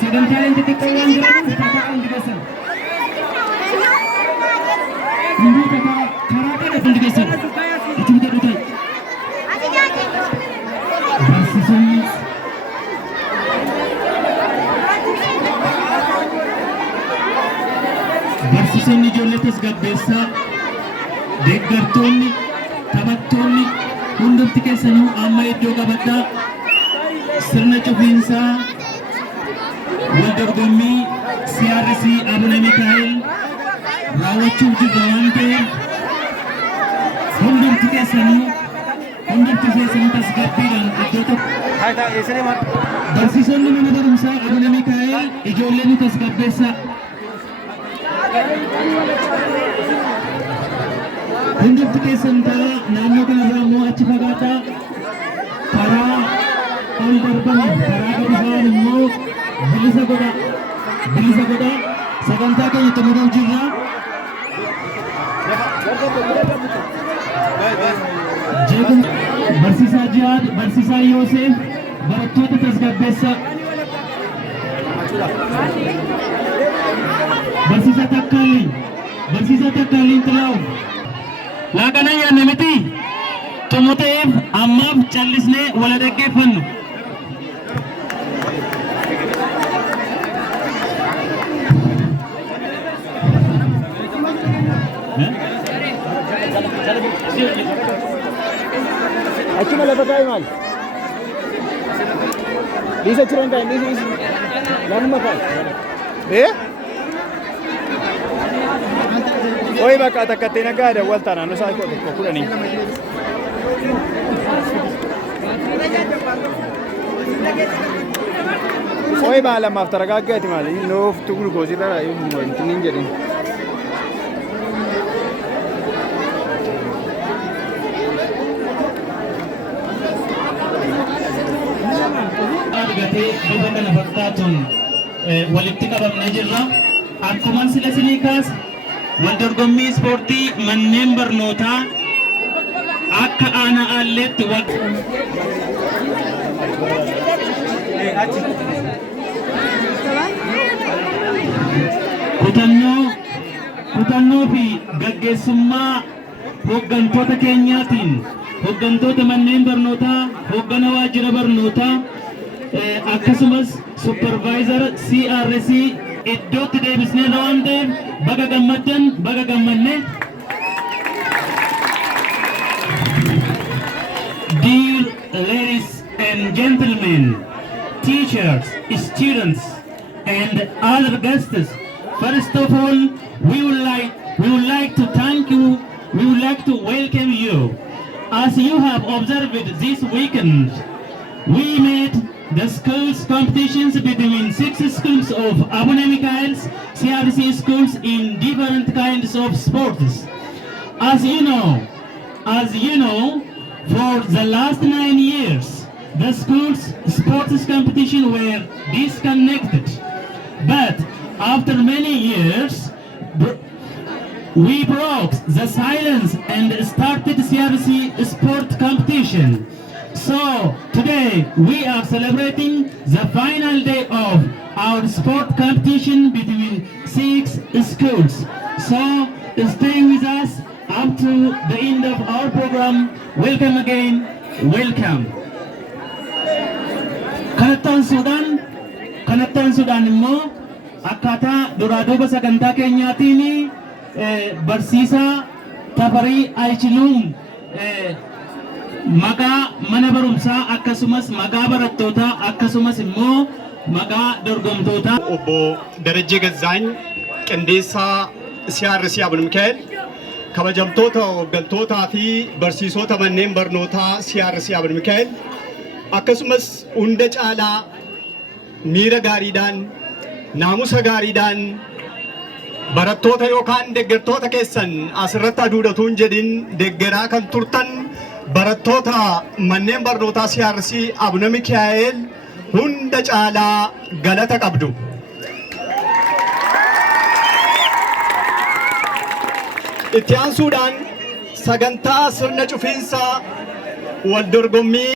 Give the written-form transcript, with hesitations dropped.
Sagantaan titik tolong jangan dikatakan digeser. Ini karate datang digeser. Itu betul. Barsiisonni ijoollee tasgabbeessaa, deeggartoonni, taphattoonni hundumti keessanuu amma iddoo qabadhaa sirna cufiinsaa waldorgommii CRC Abuna Mikaa'el raawwachuuf jirra waan ta'eef hundumti keessanuu tasgabbiidhaan iddoo tokko. Barsiisonni mana barumsaa Abuna Mikaa'el ijoolleen tasgabbeessaa. Hundumti keessan ta'a naannoo kanarraa immoo achi fagaataa karaa ol darbamu karaa gadi ba'an immoo bilisa godha sagantaa keenya xumuruuf jirra. Barsiisaa Jihaad, barsiisaa Yoosef, barattoota tasgabbeessaa. Barsiisaa Takkaalliin Xilaa'u. Laaqana yaadne miti xumuteef ammaaf callisnee wala dhaggeeffannu. Achuma lafa kaa'e maal? Dhiisa jiran kaa'e dhiisa. Laanuma kaa'e. Oi bakka takkatti nagaadha waltaa naannoo isaa tokko kudhanii. Oi lamaaf taragaaggaati maali? Noof tuqnu goosirra wanti hin jedhin. Argatee bifa kana fakkaatuun walitti qabamnee jirra. Akkuma sila siniikaas waldorgommii ispoortii manneen barnootaa akka aanaa aalleetti kutannoo fi gaggeessummaa hooggantoota keenyaatiin hooggantoota manneen barnootaa hooggana waajjira barnootaa akkasumas supervisor CRC iddootti deebisnee waan ta'eef baga gammaddan baga gammanne. Dear ladies and gentlemen, teachers, students, and other guests, first of all, we would like to thank you. We would like to welcome you. As you have observed this weekend, we made the schools competitions between 6 schools of Abuna Mikael's CRC schools in different kinds of sports. As you know, for the last 9 years, the schools sports competition were disconnected. But after many years, we broke the silence and started CRC sport competition. So today we are celebrating the final day of our sport competition between 6 schools. So stay with us up to the end of our program. Welcome again. Welcome. Kanattaan Sudan immoo akkaataa duraa duuba sagantaa keenyaatiin barsiisaa Tafarii Aychiluun maqaa mana barumsaa akkasumas maqaa barattootaa akkasumas immoo maqaa dorgomtootaa obbo Darajjee Gazzaany qindeessaa CRC Abuna Mikaa'el kabajamtoota hooggantootaa fi barsiisota manneen barnootaa CRC Abuna Mikaa'el akkasumas hunda caalaa miira gaariidhaan naamusa gaariidhaan barattoota yookaan deeggartoota keessan asirratti aduudhatuun jedhin deeggaraa kan turtan barattoota manneen barnootaa CRC Abuna Mikaa'el hunda caalaa galata qabdu. Itti aansuudhaan sagantaa sirna cufiinsa wal dorgommii